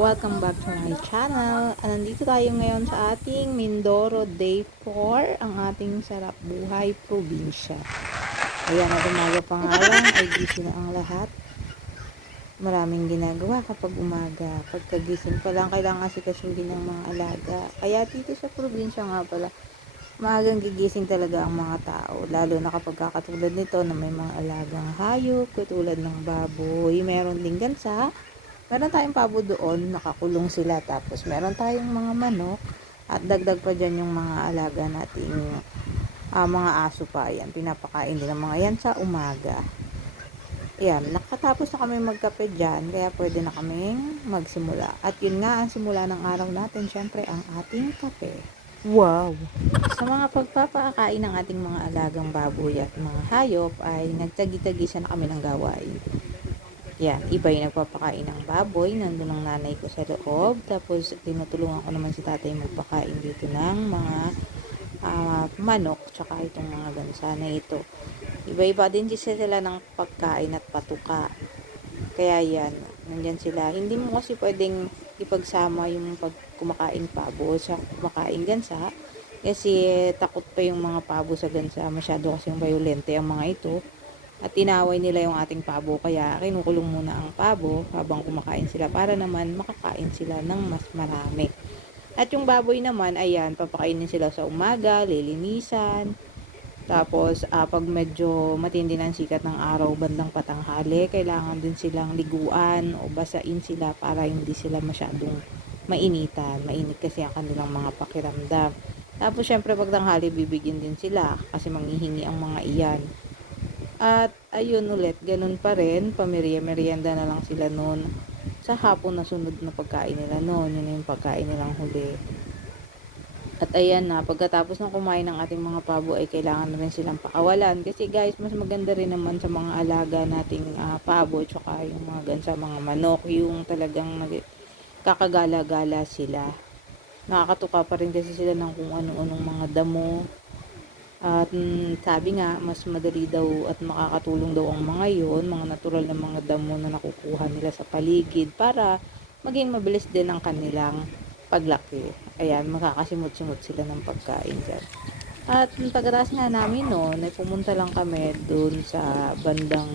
Welcome back to my channel. Nandito tayo ngayon sa ating Mindoro Day 4, ang ating sarap buhay probinsya. Ayan, at umaga pa nga lang ay gising na ang lahat. Maraming ginagawa kapag umaga. Pagkagising pa lang, kailangan asikasuhin ng mga alaga. Kaya dito sa probinsya nga pala, maagang gigising talaga ang mga tao. Lalo na kapag kakatulad nito na may mga alagang hayop, katulad ng baboy, meron ding gansa. Meron tayong pabo doon, nakakulong sila. Tapos meron tayong mga manok. At dagdag pa dyan yung mga alaga nating mga aso pa. Yan, pinapakain din ng mga yan sa umaga. Yan, nakatapos na kami magkape dyan. Kaya pwede na kaming magsimula. At yun nga, ang simula ng araw natin, syempre ang ating kape. Wow! Sa mga pagpapakain ng ating mga alagang baboy at mga hayop ay nagtagi-tagisa na kami ng gawain. Yan, iba yung nagpapakain ng baboy, nandun ang nanay ko sa loob, tapos tinutulungan ko naman si tatay magpakain dito ng mga manok, tsaka itong mga gansa na ito. Iba-iba din sila ng pagkain at patuka. Kaya yan, nandyan sila. Hindi mo kasi pwedeng ipagsama yung kumakain pabo sa kumakain gansa, kasi takot pa yung mga pabo sa gansa, masyado kasing violente ang mga ito. At tinaway nila yung ating pabo, kaya kinukulong muna ang pabo habang kumakain sila para naman makakain sila ng mas marami. At yung baboy naman, ayan, papakainin sila sa umaga, lilinisan. Tapos, pag medyo matindi ng sikat ng araw, bandang patanghali, kailangan din silang liguan o basain sila para hindi sila masyadong mainitan. Mainit kasi ang kanilang mga pakiramdam. Tapos, syempre, pag tanghali, bibigyan din sila kasi manghihingi ang mga iyan. At ayun ulit, ganun pa rin, pamerienda na lang sila noon. Sa hapon na sunod na pagkain nila noon, yun na yung pagkain nilang huli. At ayan na, pagkatapos ng kumain ng ating mga pabo ay kailangan na rin silang pakawalan. Kasi guys, mas maganda rin naman sa mga alaga nating pabo, tsaka yung mga gansa, mga manok, yung talagang kakagala-gala sila. Nakakatuka pa rin kasi sila ng kung ano-anong mga damo. At sabi nga, mas madali daw at makakatulong daw ang mga yon, mga natural na mga damo na nakukuha nila sa paligid para maging mabilis din ang kanilang paglaki. Ayan, makakasimot-simot sila ng pagkain dyan. At pagkatapos nga namin noon, ay pumunta lang kami doon sa bandang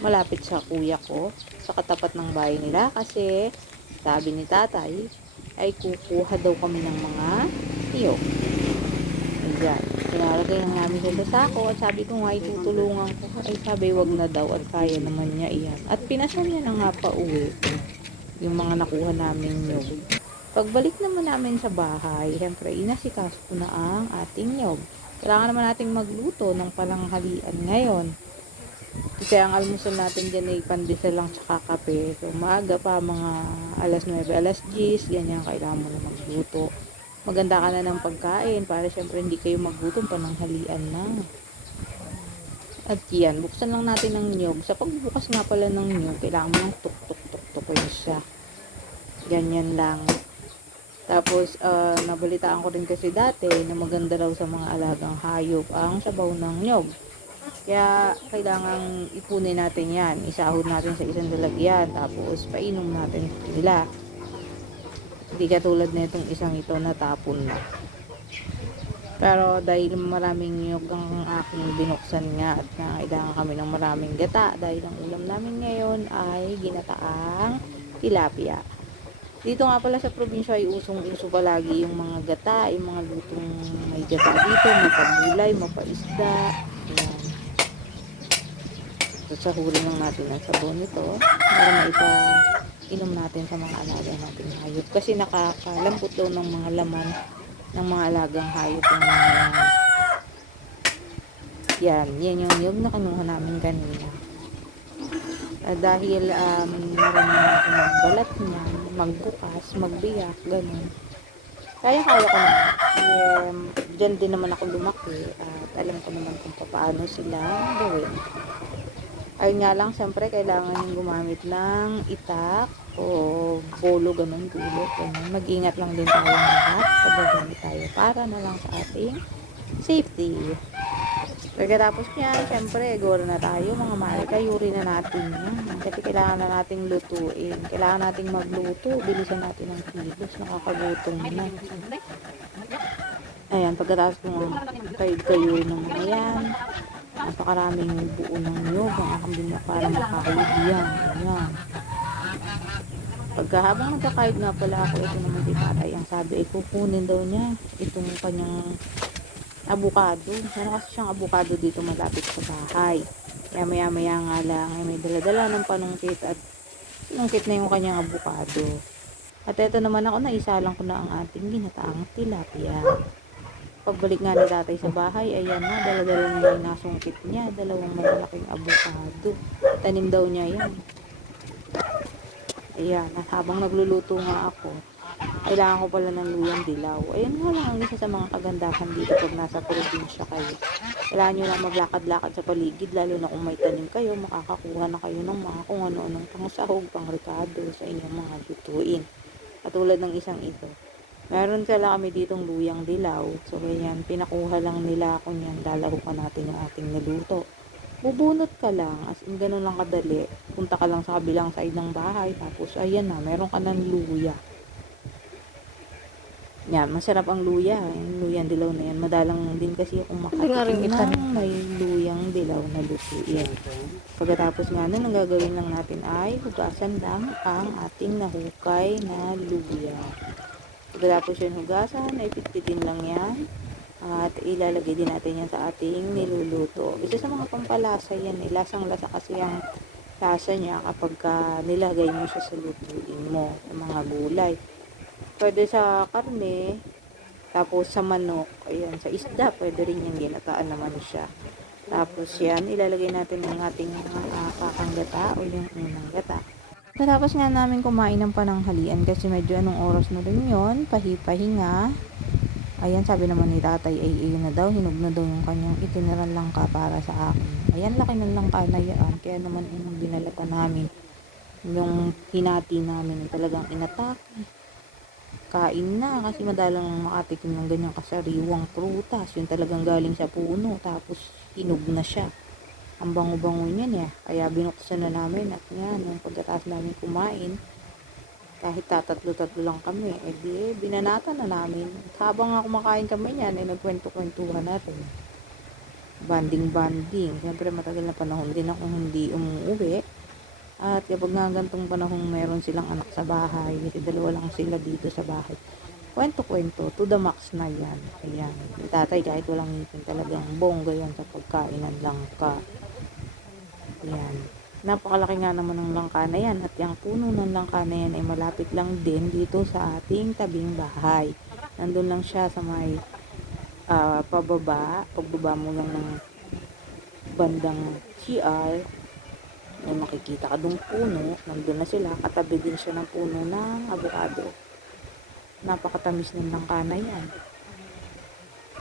malapit sa kuya ko, sa katapat ng bahay nila, kasi sabi ni tatay ay kukuha daw kami ng mga niyog. Ayan, pinalagay lang namin sa sako at sabi ko nga itutulungan ko. Ay sabi wag na daw at kaya naman niya iyan. At pinasal niya na nga pa uwi yung mga nakuha namin nyog. Pagbalik naman namin sa bahay, siyempre inasikaso ko na ang ating nyog. Kailangan naman nating magluto ng palanghalian ngayon. Kasi ang almusal natin dyan ay pandesal lang tsaka kape. So maaga pa, mga alas 9, alas 10, ganyan kailangan mo na magluto. Maganda ka na ng pagkain para syempre hindi kayo magutom, pananghalian na. At yan, buksan lang natin ng niyog. Sa pagbukas nga pala ng niyog, kailangan mo ng tuk-tuk-tuk-tukin siya. Ganyan lang. Tapos, nabalitaan ko rin kasi dati na maganda raw sa mga alagang hayop ang sabaw ng niyog. Kaya, kailangang ipunin natin yan. Isahod natin sa isang lalagyan. Tapos, painom natin sila. Hindi katulad na itong isang ito na tapon na. Pero dahil maraming niyog ang aking binuksan nga at kailangan kami ng maraming gata, dahil ang ulam namin ngayon ay ginataang tilapia. Dito nga pala sa probinsya ay usong-uso palagi yung mga gata, yung mga lutong may gata dito, mapagulay, mapaisda. Ayan. So, sahurin lang natin ang sabon nito para inom natin sa mga alaga nating hayop. Kasi nakakalambot daw ng mga laman ng mga alagang hayop yung mga yan. Yan yung niyog na kinuha namin kanina. Dahil marami natin magbalat niyan, magbukas, magbiyak, ganun. Kaya-kaya ko naman. Diyan din naman ako lumaki at alam ko naman kung paano sila gawin. Ayun nga lang, siyempre, kailangan yung gumamit ng itak o bolo, ganun, gulot, ganun. Mag-ingat lang din tayo lahat pag gamit tayo para na lang sa ating safety. Pagkatapos niyan, syempre, gora na tayo mga mare. Kayuri na natin yan. Kasi kailangan na nating lutuin. Kailangan nating magluto. Bilisan natin ang kilos. Nakakagutom na. Ayan, pagkatapos ng kayuri ng mga yan, napakaraming buo ng niyog. Ang aking na para makakayod yan. Ayan. Habang nagkakayod nga pala ako, ito naman si tatay. Ang sabi ay kukunin daw niya itong kanyang avocado. Meron kasi siyang avocado dito malapit sa bahay. Kaya maya nga lang ay may daladala ng panungkit at sinungkit na yung kanyang avocado. At ito naman ako, naisalang ko na ang ating ginataang tilapia. Pagbalik nga ni tatay sa bahay, ayan na, daladala niya yung nasungkit niya. Dalawang malalaking avocado. Tanim daw niya yan. Ayan, at habang nagluluto nga ako, kailangan ko pala ng luyang dilaw. Ayan nga lang ang isa sa mga kagandahan dito pag nasa probinsya kayo. Kailangan nyo lang maglakad-lakad sa paligid, lalo na kung may tanim kayo, makakakuha na kayo ng mga kung ano-anong pangsahog, pangrekado sa inyong mga lutuin. Katulad ng isang ito. Meron sila kami ditong luyang dilaw. So, ganyan, pinakuha lang nila ako niyan, dalahukan natin yung ating niluto. Bubunot ka lang, as in ganun lang kadali. Punta ka lang sa kabilang side ng bahay, tapos ayan na, meron ka ng luya. Yan, masarap ang luya. Yung luyang dilaw na yan. Madalang din kasi akong makatikim ng may luyang dilaw na lutuin. Pagkatapos nga nun, ang gagawin lang natin ay hugasan lang ang ating nahukay na luya. Pagkatapos yun hugasan, ay pitpitin lang yan. At ilalagay din natin yan sa ating niluluto. Isa sa mga pampalasa yan. Lasang-lasa kasi ang lasa niya kapag nilagay mo siya sa lutuin mo. Sa mga gulay. Pwede sa karne, tapos sa manok, ayan, sa isda, pwede rin yung ginataan naman siya. Tapos yan, ilalagay natin ang ating kakanggata o yung unang gata. Tapos nga namin kumain ng pananghalian kasi medyo anong oras na rin yun, pahipahinga. Ayan, sabi naman ni tatay ay iyon na daw, hinog na daw yung kanyang itiniran langka para sa akin. Ayan, laki ng langka na yan, kaya naman yung dinala pa namin. Yung hinati namin, talagang inatake. Kain na kasi madalang makatikim ng ganyang kasariwang prutas. Yun talagang galing sa puno, tapos hinog na siya. Ang bango-bango niyan ya. Kaya binuksan na namin at yan, yung pagkatapos namin kumain, kahit tatatlo-tatlo lang kami, binanata na namin. Habang nga kumakain kami niyan, nagkwento-kwentuhan natin. Banding-banding. Siyempre matagal na panahon din akong hindi umuwi. At kapag nga gantong panahon meron silang anak sa bahay, kasi dalawa lang sila dito sa bahay. Kwento-kwento, to the max na yan. Ayan. Tatay kahit walang ngipin talagang bongga yan sa pagkain ng langka. Ayan. Napakalaki nga naman ng langka na yan at yung puno ng langka na yan ay malapit lang din dito sa ating tabing bahay. Nandun lang siya sa may pagbaba mo lang ng bandang CR, may makikita ka dong puno, nandun na sila, katabi din siya ng puno ng avocado. Napakatamis ng langka na yan.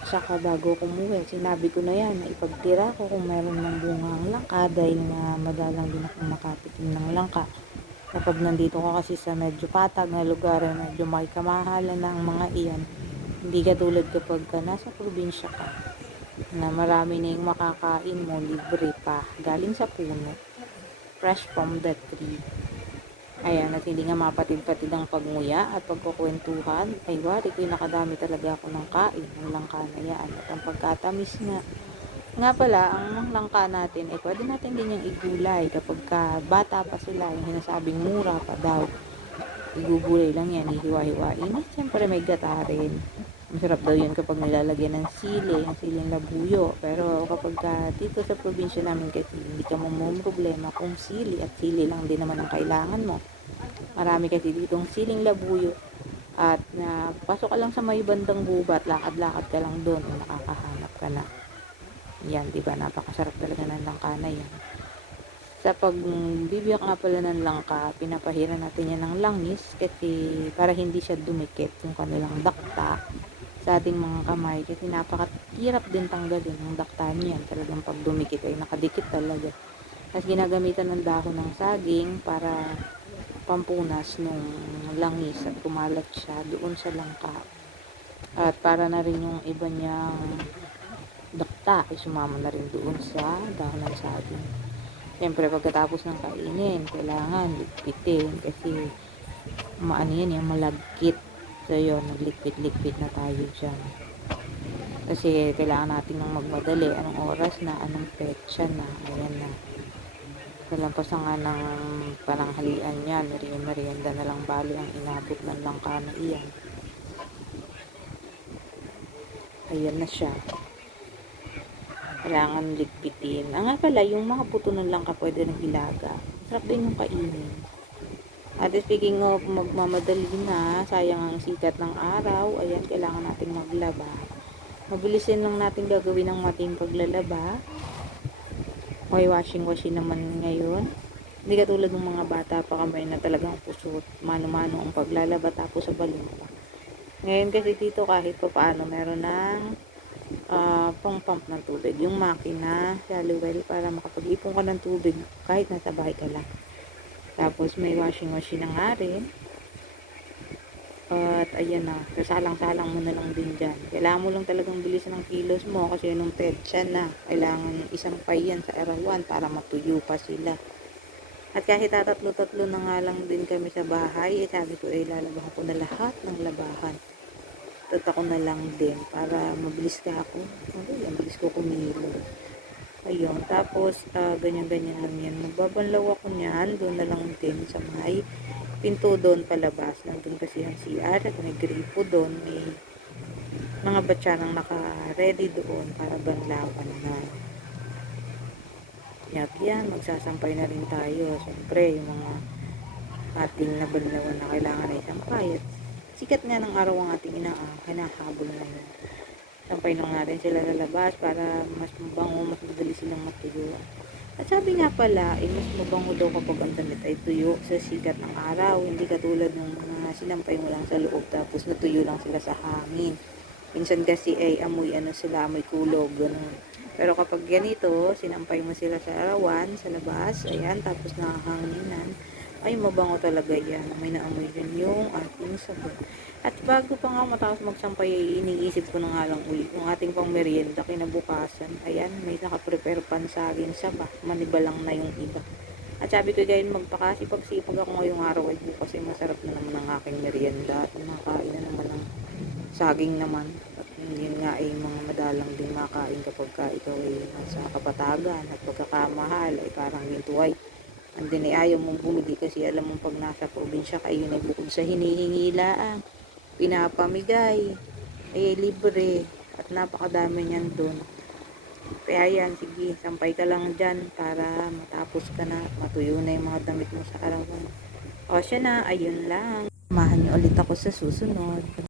Saka bago kumuwi, sinabi ko na yan, na ipagtira ko kung meron ng bunga ang langka dahil na madalang din akong makatikim ng langka. Kapag nandito ka kasi sa medyo patag na lugar, medyo may kamahalan ng mga iyan, hindi katulad kapag nasa probinsya ka, na marami na yung makakain mo, libre pa, galing sa puno, fresh from the tree. Ayan, at hindi nga mapatid-patid ang pagmuya at pagkukwentuhan, ay wari ko nakadami talaga ako ng kain ng langka na yan. At ang pagkatamis nga pala, ang langka natin ay pwede natin din yung igulay kapag bata pa sila, yung sinasabing mura pa daw. Igugulay lang yan, ihiwa-hiwain. At siyempre may gata rin. Masarap daw yun kapag nilalagyan ng sili, ang siling labuyo. Pero kapag dito sa probinsya namin kasi hindi ka problema kung sili, at sili lang din naman ang kailangan mo. Marami kasi ditong siling labuyo at pasok ka lang sa may bandang gubat, lakad-lakad ka lang doon, nakakahanap ka na. Yan, diba? Napakasarap talaga ng langka na yan. Sa pagbibiyak nga pala ng langka, pinapahira natin yan ng langis kasi para hindi siya dumikit yung kanilang dakta sa ating mga kamay, kasi napakahirap din tanggalin ng dakta niyan. Talagang pag dumikit ay nakadikit talaga. Tapos ginagamitan ng dahon ng saging para pampunas nung langis at kumalat siya doon sa langka. At para na rin yung iba niyang dakta ay sumama na rin doon sa dahon ng saging. Siyempre, pagkatapos ng kainin, kailangan ligpitin kasi maano yan yung malagkit. So, yun, naglikpit-likpit na tayo dyan. Kasi kailangan natin ng magmadali. Anong oras na, anong petsa na. Ayan na. Kalampasan nga ng pananghalian yan. Merienda na lang bali ang inabot ng langka na iyan. Ayan na siya. Kailangan ligpitin. Nga pala, yung mga buto ng langka pwede nang ilaga. Sarap din yung kainin. At speaking of magmamadali na, sayang ang sikat ng araw. Ayan, kailangan natin maglaba. Mabilisin lang natin gagawin ang ating paglalaba. Okay, washing naman ngayon. Hindi katulad ng mga bata pa kami na talagang pusot. Mano-mano ang paglalaba tapos sa balon pa. Ngayon kasi dito kahit pa paano meron ng pang-pump ng tubig. Yung makina, shallow well, para makapag-ipon ka ng tubig kahit nasa bahay ka lang. Tapos may washing machine na nga rin. At ayan na, sasalang-salang mo na lang din dyan. Kailangan mo lang talagang bilisan ng kilos mo kasi nung petsa na, kailangan isang pay yan sa arawan para matuyo pa sila. At kahit tatatlo-tatlo na nga lang din kami sa bahay, sabi ko lalabahan ko na lahat ng labahan. Ako na lang din para mabilis ka ako. Ang bilis ko kumilo. Ayun, tapos ganyan-ganyan lang yan. Magbabanlaw ako niyan, doon na lang din sa may pinto doon palabas. Nandun kasi yung CR at may gripo doon. May mga batyanang naka-ready doon para banlawan na. Yan, magsasampay na rin tayo. Siyempre, yung mga ating nabanlawan na kailangan na isampay. At sikat nga ng araw ang ating hinahabol ngayon. Sampay lang natin sila sa labas para mas mabango, mas madali silang matuyo. At sabi nga pala, mas mabango daw kapag ang damit ay tuyo sa sikat ng araw. Hindi katulad ng mga sinampay mo lang sa loob tapos natuyo lang sila sa hangin. Minsan kasi ay amoy sila, amoy kulog, ganun. Pero kapag ganito, sinampay mo sila sa arawan, sa labas, ayan, tapos nakahanginan, ay mabango talaga yan. May naamoy din yung ating sabon. At bago pa nga matapos magsampay, ay iniisip ko na nga lang ulit yung ating pang merienda kinabukasan. Ayan, may nakaprepare pansaging saba. Maniba lang na yung iba. At sabi ko guys, magpakasipag-sipag ako ngayong araw ay bukas ay masarap na naman ang aking merienda at makain na naman ng saging naman. At yun nga ay mga madalang din makain kapag ikaw ay nasa kapatagan at pagkakamahal ay parang gintuway. Andin ay ayaw mong bumili kasi alam mong pag nasa probinsya kayo na bukod sa hinihingi lang, pinapamigay, ay libre at napakadami niyan doon. Kaya yan, sige, sampay ka lang dyan para matapos ka na, matuyo na yung mga damit mo sa arawan. O siya na, ayun lang. Samahan niyo ulit ako sa susunod.